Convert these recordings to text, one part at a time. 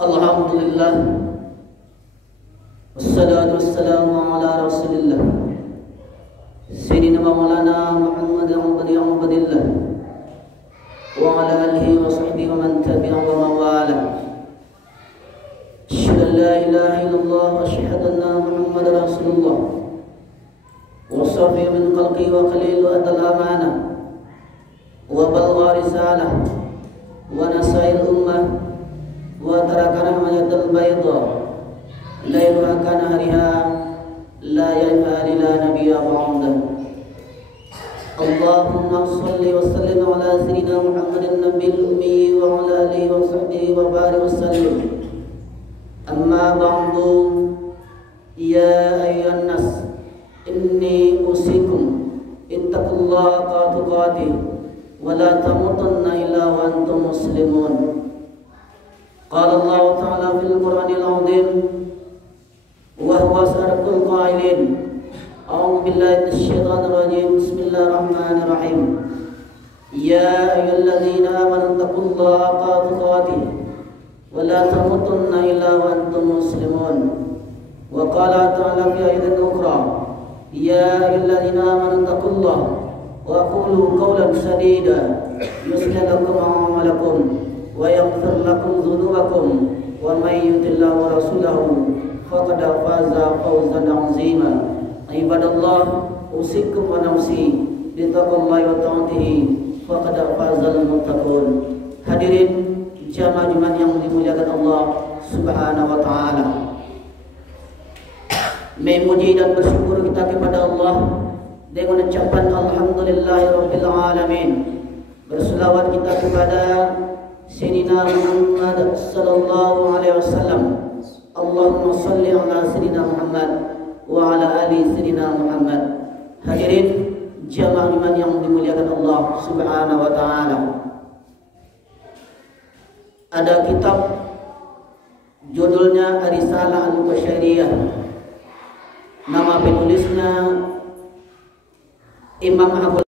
Alhamdulillah, wassalatu wassalamu ala rasulillah Sayyidina Maulana Muhammad Abdillah wa ala alihi wa sahbihi wa man tabi'ahu wa mawala. Asyhadu an la ilaha illallah wa asyhadu anna Muhammadar Rasulullah wa safiyyu min khalqi wa khalilu adal amanah wa balgha risalah wa nasail ummah wa tarakana majatul bayda layluha kanahariha la yanfa'u la nabiyya ba'da. Allahumma salli wa sallim ala sayyidina Muhammadin nabiyil ummi wa ala alihi wa sahbihi wa barik wa sallim. Amma ba'du, ya ayyuhan nas, inni usikum ittaqullaha haqqa tuqatih wa la tamutunna illa wa antum muslimun. Qala Allah Ta'ala fil Qur'anil Azim wa huwa asdaqul qailin. A'udzu billahi minasyaitonir rajim. Bismillahirrahmanirrahim. Ya ayyuhalladzina amanu taqullaha haqqa tuqatih wa la tamutunna illa wa antum muslimun. Wa qala ta'ala fi ayatin ukhra, ya ayyuhalladzina amanu taqullaha wa qulu qawlan sadida yuslih lakum a'malakum wa yaghfir lakum dhunubakum wa may yuti'illah wa rasulahu faqad faza fawzan 'azima. Ibadallah, usikum wa nafsi bitaqwallahi wa ta'atihi faqad fazal muttaqun. Hadirin jamaah Jumat yang dimuliakan Allah Subhanahu wa taala. Memuji dan bersyukur kita kepada Allah dengan ucapan alhamdulillahirabbil alamin. Berselawat kita kepada Sayyidina Muhammad sallallahu alaihi wasallam. Allahumma salli ala Sayyidina Muhammad wa ala ali Sayyidina Muhammad. Hadirin jamaah iman yang dimuliakan Allah Subhanahu wa taala. Ada kitab judulnya Risalah Al-Qushairiyah. Nama penulisnya Imam Abu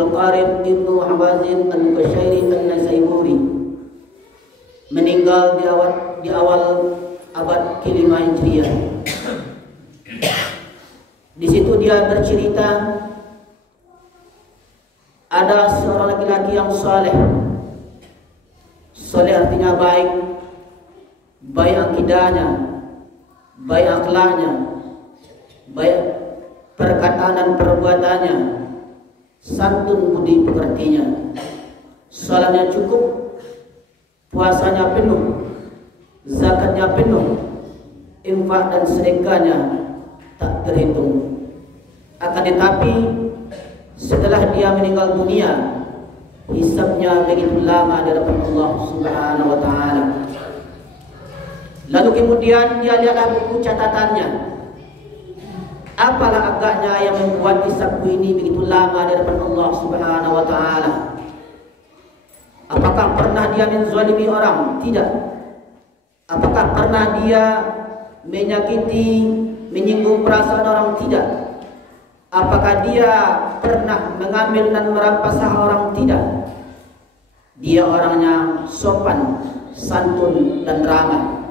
Al-Qarib Ibnu Hawazin Al-Qushairi An-Nasaiburi, meninggal di awal abad ke-5 Hijriah. Di situ dia bercerita ada seorang laki-laki yang saleh. Saleh artinya baik, baik akidahnya, baik akhlaknya, baik perkataan dan perbuatannya, santun budi pekertinya, salatnya cukup, puasanya penuh, zakatnya penuh, infak dan sedekahnya tak terhitung. Akan tetapi setelah dia meninggal dunia, hisabnya begitu lama di hadapan Allah Subhanahu wa taala. Lalu kemudian dia lihatlah buku catatannya. Apalah agaknya yang membuat hisabku ini begitu lama di hadapan Allah Subhanahu wa taala? Apakah pernah dia menzalimi orang? Tidak. Apakah pernah dia menyakiti, menyinggung perasaan orang? Tidak. Apakah dia pernah mengambil dan merampas hak orang? Tidak. Dia orangnya sopan, santun dan ramah.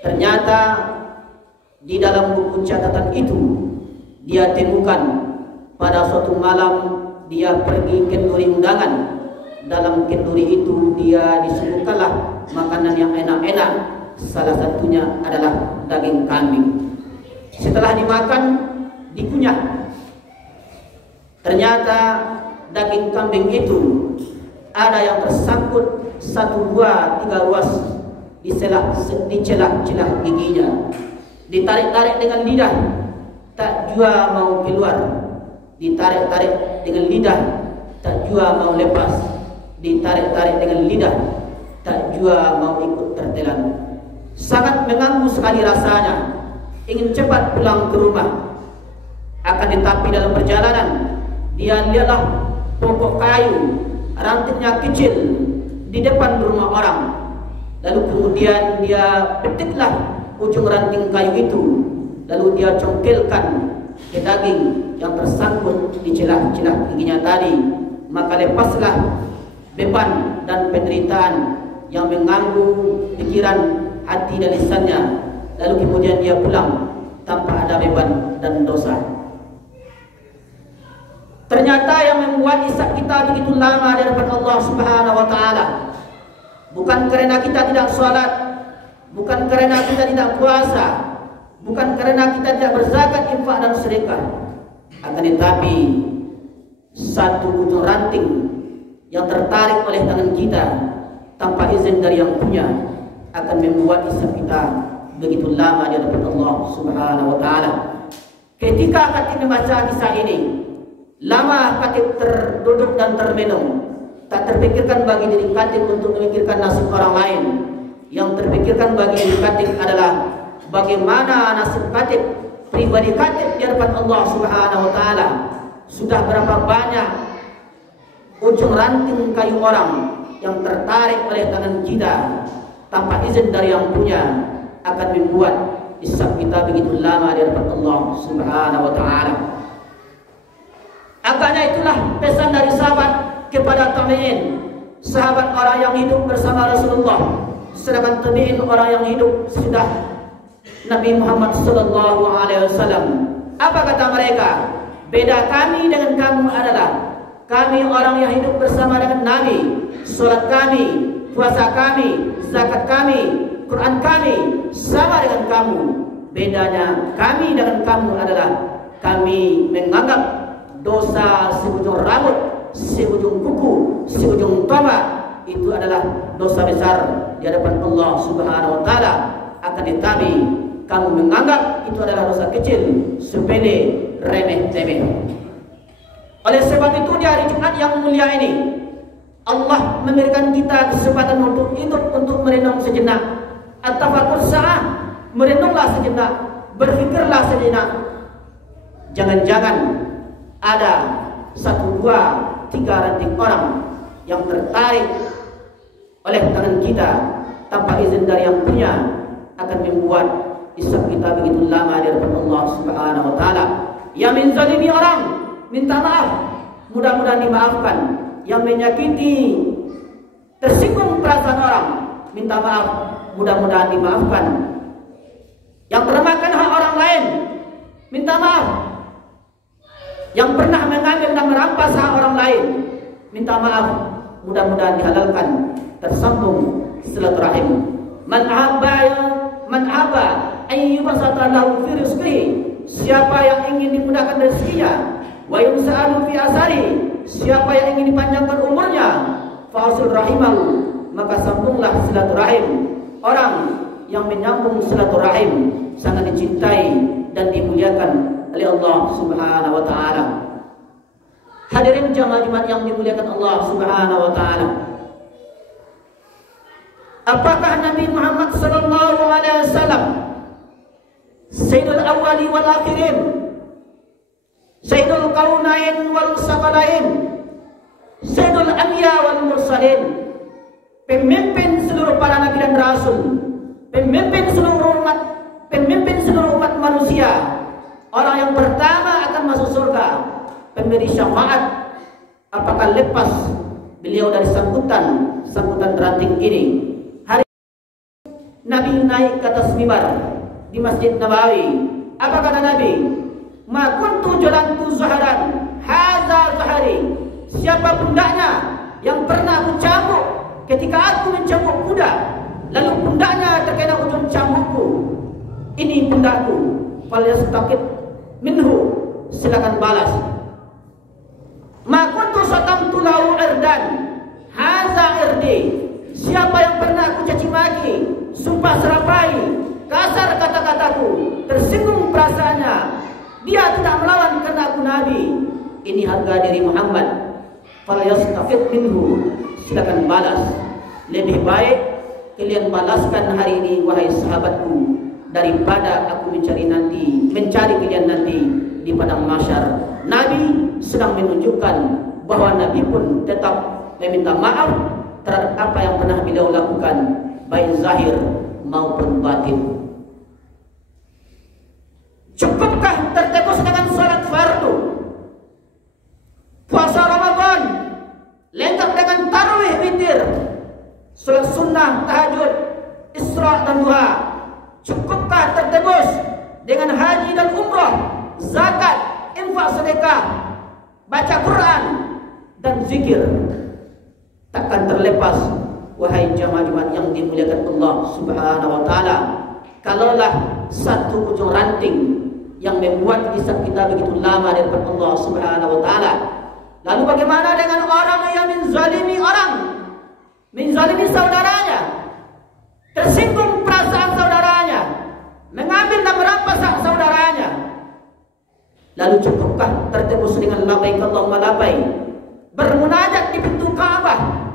Ternyata di dalam buku catatan itu dia temukan pada suatu malam dia pergi kenduri undangan. Dalam kenduri itu dia disuguhkanlah makanan yang enak-enak. Salah satunya adalah daging kambing. Setelah dimakan, dikunyah. Ternyata daging kambing itu ada yang tersangkut 1, 2, 3 ruas di celah-celah giginya. Ditarik-tarik dengan lidah, tak jua mau keluar. Ditarik-tarik dengan lidah, tak jua mau lepas. Ditarik-tarik dengan lidah, tak jua mau ikut tertelan. Sangat mengganggu sekali rasanya, ingin cepat pulang ke rumah. Akan tetapi dalam perjalanan dia lihatlah pokok kayu, rantingnya kecil di depan rumah orang. Lalu kemudian dia petiklah ujung ranting kayu itu, lalu dia congkelkan ke daging yang tersangkut di celah-celah giginya tadi. Maka lepaslah beban dan penderitaan yang mengganggu pikiran pikiran, hati dan lisannya, lalu kemudian dia pulang tanpa ada beban dan dosa. Ternyata yang membuat hisab kita begitu lama di hadapan Allah Subhanahu wa taala bukan karena kita tidak sholat, bukan karena kita tidak puasa, bukan karena kita tidak berzakat, infak dan sedekah, akan tetapi satu ujung ranting yang tertarik oleh tangan kita tanpa izin dari yang punya akan membuat hisab kita begitu lama di hadapan Allah Subhanahu wa taala. Ketika khatib membaca kisah ini, lama khatib terduduk dan termenung, tak terpikirkan bagi diri khatib untuk memikirkan nasib orang lain. Yang terpikirkan bagi diri khatib adalah bagaimana nasib khatib, pribadi khatib di hadapan Allah Subhanahu wa taala. Sudah berapa banyak ujung ranting kayu orang yang tertarik oleh tangan kita tanpa izin dari yang punya akan membuat hisab kita begitu lama di hadapan Allah Subhanahu wa taala. Agaknya itulah pesan dari sahabat kepada tabi'in, sahabat orang yang hidup bersama Rasulullah, sedangkan tabi'in orang yang hidup sudah Nabi Muhammad sallallahu alaihi wasallam. Apa kata mereka? Beda kami dengan kamu adalah kami orang yang hidup bersama dengan Nabi, salat kami, puasa kami, zakat kami, Quran kami sama dengan kamu. Bedanya kami dengan kamu adalah kami menganggap dosa seujung rambut, seujung kuku, seujung tomat itu adalah dosa besar di hadapan Allah Subhanahu wa taala. Akan tetapi kamu menganggap itu adalah dosa kecil, sepele, remeh-temeh. Oleh sebab itu di hari Jumat yang mulia ini Allah memberikan kita kesempatan untuk hidup, untuk merenung sejenak. At-tafakkur sa'ah, merenunglah sejenak, berfikirlah sejenak. Jangan-jangan ada 1, 2, 3 ranting orang yang tertarik oleh tangan kita tanpa izin dari yang punya akan membuat hisab kita begitu lama di hadapan Allah Subhanahu wa taala. Yang menzalimi orang, minta maaf, mudah-mudahan dimaafkan. Yang menyakiti, tersinggung perasaan orang, minta maaf, mudah-mudahan dimaafkan. Yang termakan hak orang lain, minta maaf. Yang pernah mengambil dan merampas hak orang lain, minta maaf, mudah-mudahan dihalalkan. Tersambung silaturahim. Man aba ayyubasata lahu fi rizqihi, siapa yang ingin dimudahkan rezekinya, wa yumsa'alu fi asari, siapa yang ingin dipanjangkan umurnya, fa'asul rahimahu, maka sambunglah silaturahim. Orang yang menyambung silaturahim sangat dicintai dan dimuliakan oleh Allah Subhanahu wa taala. Hadirin jamaah Jumat yang dimuliakan Allah Subhanahu wa taala. Apakah Nabi Muhammad sallallahu alaihi wasallam Sayyidul Awwali wal Akhirin, Sayyidul Kaunain wal Sakalain, Sayyidul Anbiya wal Mursalin, pemimpin seluruh para nabi dan rasul, pemimpin seluruh umat manusia, orang yang pertama akan masuk surga, pemberi syafaat. Apakah lepas beliau dari sangkutan ranting ini? Hari Nabi naik ke atas mimbar di Masjid Nabawi. Apa kata Nabi? Ma kuntu jalantu zuharan hadza zuhari. Siapa pundaknya yang pernah aku cambuk ketika aku mencambuk kuda, lalu pundaknya terkena ujung cambukku, ini pundakku, falyastaqib minhu, silakan balas. Ma kuntu satamtu lahu irdan hadza irdi. Siapa yang pernah aku caci maki, sumpah serapai, kasar kata-kataku, tersinggung perasaannya, dia tidak melawan karena aku Nabi, ini harga diri Muhammad, falyastaqib minhu, silakan balas. Lebih baik kalian balaskan hari ini wahai sahabatku, daripada aku mencari kalian nanti di padang mahsyar. Nabi sedang menunjukkan bahwa Nabi pun tetap meminta maaf terhadap apa yang pernah beliau lakukan, baik zahir maupun batin. Cukupkah tertebus dengan salat fardu, puasa Ramadan, lengkap dengan tarawih witir, salat sunnah, tahajud, dengan haji dan umrah, zakat, infak sedekah, baca Quran dan zikir, takkan terlepas wahai jamaah Jumat yang dimuliakan Allah Subhanahu wa taala. Kalaulah satu ujung ranting yang membuat hisab kita begitu lama dari Allah Subhanahu wa taala, lalu bagaimana dengan orang yang menzalimi orang, menzalimi saudaranya, tersinggung perasaan saudaranya, mengambil dan merampas hak saudaranya? Lalu cukupkah tertebus dengan labbaik Allahumma labbaik, bermunajat di pintu Ka'bah,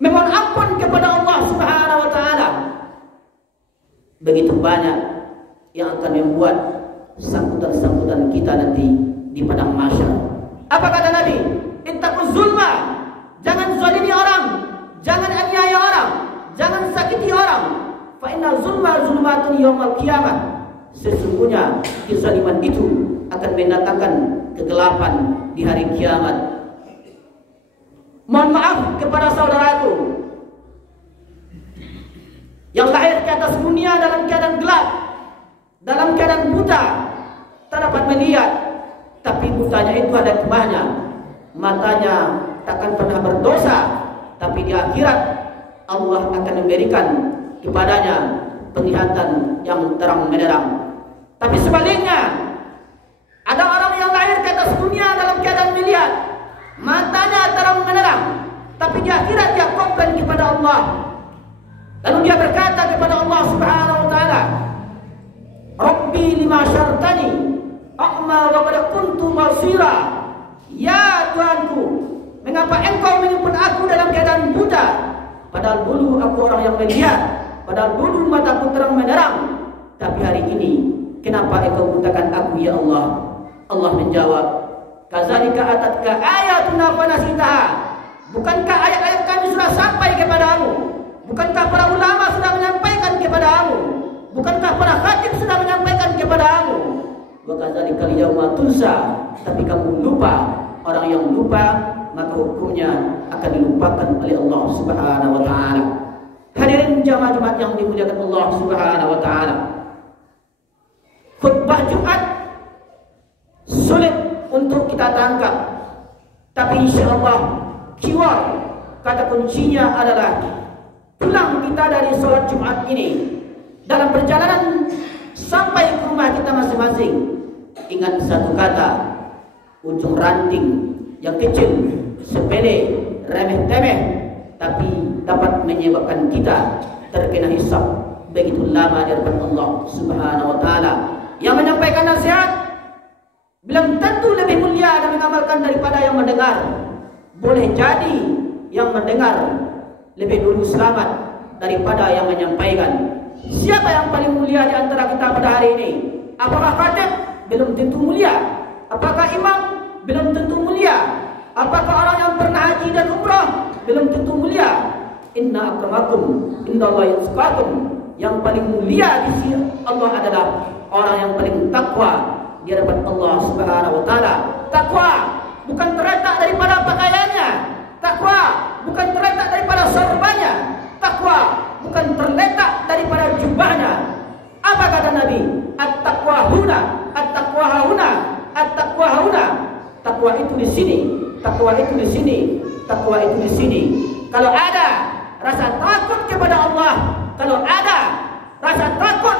memohon ampun kepada Allah Subhanahu wa taala? Begitu banyak yang akan membuat sangkutan-sangkutan kita nanti di padang mahsyar. Apa kata Nabi? Ittaquz zulma, jangan zalimi orang, jangan aniaya orang, jangan sakiti orang. Fa inna zulma zulmatun yaumil qiyamah. Sesungguhnya kezaliman itu akan mendatangkan kegelapan di hari kiamat. Mohon maaf kepada saudaraku yang lahir ke atas dunia dalam keadaan gelap, dalam keadaan buta, tak dapat melihat, tapi butanya itu ada hikmahnya. Matanya takkan pernah berdosa, tapi di akhirat Allah akan memberikan kepadanya penglihatan yang terang benderang. Tapi sebaliknya, ada orang yang lahir ke atas dunia dalam keadaan melihat, matanya terang benderang, tapi di akhirat dia komplain kepada Allah. Lalu dia berkata kepada Allah Subhanahu wa taala, Rabbi lima syartani a'ma wa qad kuntu basira. Ya Tuhanku, mengapa engkau menyimpan aku dalam keadaan buta, padahal dulu aku orang yang melihat, padahal dulu mataku terang benderang, tapi hari ini kenapa engkau butakan aku ya Allah? Allah menjawab, kadzalika atatka ayatuna fanasitaha. Bukankah ayat-ayat kami sudah sampai kepadamu? Bukankah para ulama sudah menyampaikan kepadamu? Bukankah para khatib sudah menyampaikan kepadamu? Wa kadzalikal yauma tunsa. Tapi kamu lupa. Orang yang lupa maka hukumnya akan dilupakan oleh Allah Subhanahu wa taala. Hadirin jamaah Jumat yang dimuliakan Allah Subhanahu wa taala. Khutbah Jumat sulit untuk kita tangkap, tapi insyaallah keyword kata kuncinya adalah pulang kita dari sholat Jumat ini, dalam perjalanan sampai ke rumah kita masing-masing, ingat satu kata, ujung ranting yang kecil, sepele, remeh-temeh, tapi dapat menyebabkan kita terkena hisab begitu lama dari Allah Subhanahu wa taala. Yang menyampaikan nasihat belum tentu lebih mulia dan mengamalkan daripada yang mendengar. Boleh jadi yang mendengar lebih dulu selamat daripada yang menyampaikan. Siapa yang paling mulia di antara kita pada hari ini? Apakah khatib? Belum tentu mulia. Apakah imam? Belum tentu mulia. Apakah orang yang pernah haji dan umrah? Belum tentu mulia. Inna akramakum indallahi atqakum. Yang paling mulia di sisi Allah adalah orang yang paling takwa di hadapan Allah Subhanahu wa taala. Takwa bukan terletak daripada pakaiannya. Takwa bukan terletak daripada sorbannya. Takwa bukan terletak daripada jubahnya. Apa kata Nabi? At-taqwa huna, at-taqwa hauna, at-taqwa hauna. Takwa itu di sini, takwa itu di sini, takwa itu di sini. Kalau ada rasa takut kepada Allah, kalau ada rasa takut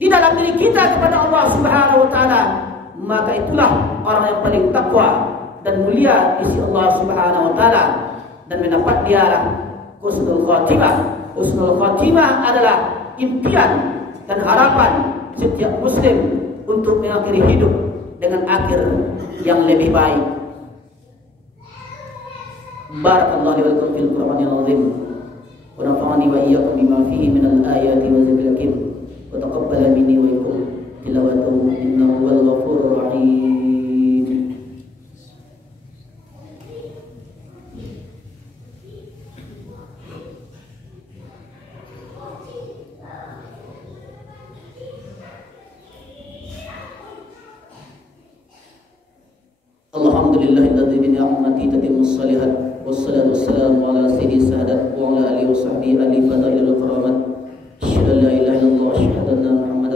di dalam diri kita kepada Allah Subhanahu wa taala, maka itulah orang yang paling takwa dan mulia di sisi Allah Subhanahu wa taala, dan mendapat dialah husnul khatimah. Husnul khatimah adalah impian dan harapan setiap muslim untuk mengakhiri hidup dengan akhir yang lebih baik. Barakallahu li wa lakum fil Qur'anil azim wa nafa'ani wa iyyakum bima fihi minal ayati wa dzikril hakim wa taqabbala minni wa minkum tilawatahu innahu huwal ghafurur rahim. Alhamdulillahilladzi bi ni'matihi tatimmus shalihat wassalatu wassalamu ala sayyidis sahadat wa ala alihi wa sahbihi ali fadailul karamat. Asyhadu an la ilaha illallah wa asyhadu anna Muhammadan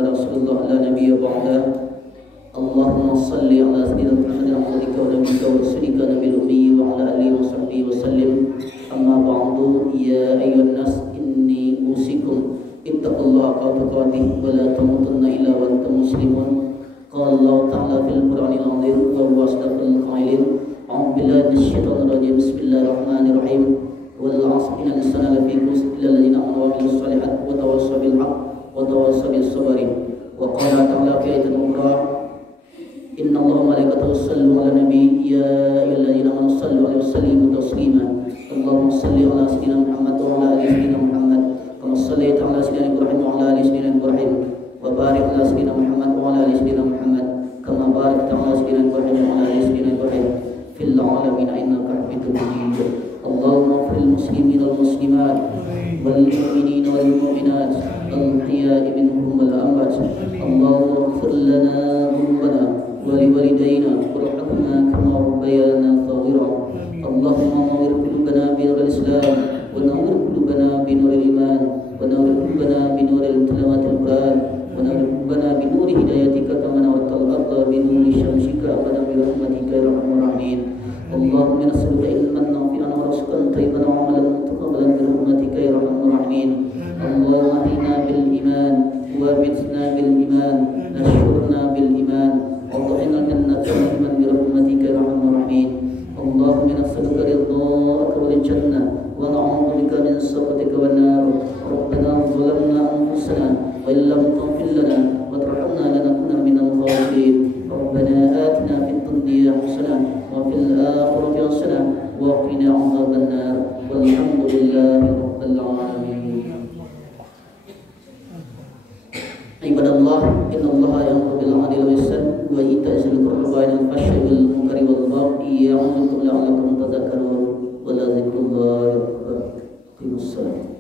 لا نبي بعده. اللهم صل على سيدنا محمد عبدك ونبيك ورسولك نبي الأمي وعلى آله وصحبه وسلم. أما بعد يا أيها الناس إني أوصيكم اتقوا الله حق تقاته ولا تموتن إلا وأنتم مسلمون. قال الله تعالى في القرآن العظيم وهو أصدق القائلين. أعوذ بالله من الشيطان الرجيم. بسم الله الرحمن الرحيم. والعصر إن الإنسان لفي خسر إلا الذين آمنوا وعملوا الصالحات وتواصوا بالحق وتواصوا بالصبر. وقال تعالى في آية أخرى إن الله وملائكته يصلون على النبي يا أيها الذين آمنوا صلوا عليه وسلموا تسليما. اللهم صل على سيدنا محمد وعلى آل سيدنا محمد كما صليت على سيدنا إبراهيم وعلى آل سيدنا إبراهيم وبارك على سيدنا محمد وعلى آل سيدنا محمد كما باركت على سيدنا إبراهيم وعلى آل سيدنا إبراهيم في العالمين إنك حميد مجيد. اللهم اغفر للمسلمين والمسلمات والمؤمنين والمؤمنات الأحياء منهم والأموات. اللهم اغفر لنا ذنوبنا ولوالدينا وارحمنا كما ربيانا صغيرا. اللهم نور قلوبنا بنور الإسلام ونور قلوبنا بنور الإيمان ونور قلوبنا بنور تلاوة القرآن ونور قلوبنا بنور هدايتك كما نورت الأرض بنور شمسك أبدا برحمتك يا أرحم الراحمين. اللهم نسألك علما نافعا ورزقا طيبا وعملا متقبلا برحمتك يا أرحم الراحمين. اللهم اهدنا بالإيمان وامتنا بالإيمان نشرنا بالإيمان وضعنا الجنة نعيما برحمتك يا أرحم الراحمين. اللهم نسألك رضاك والجنة ونعوذ بك من سخطك والنار. ربنا ظلمنا أنفسنا وإن لم تغفر لنا وترحمنا لنكون من الخاسرين. ربنا آتنا في الدنيا حسنة وفي الآخرة حسنة وقنا عذاب النار والحمد لله رب العالمين. عباد الله إن الله يأمر بالعدل والإحسان وإيتاء ذي القربى وينهى عن الفحشاء والمنكر والبغي يعظكم لعلكم تذكرون ولذكر الله أكبر. أقيموا الصلاة.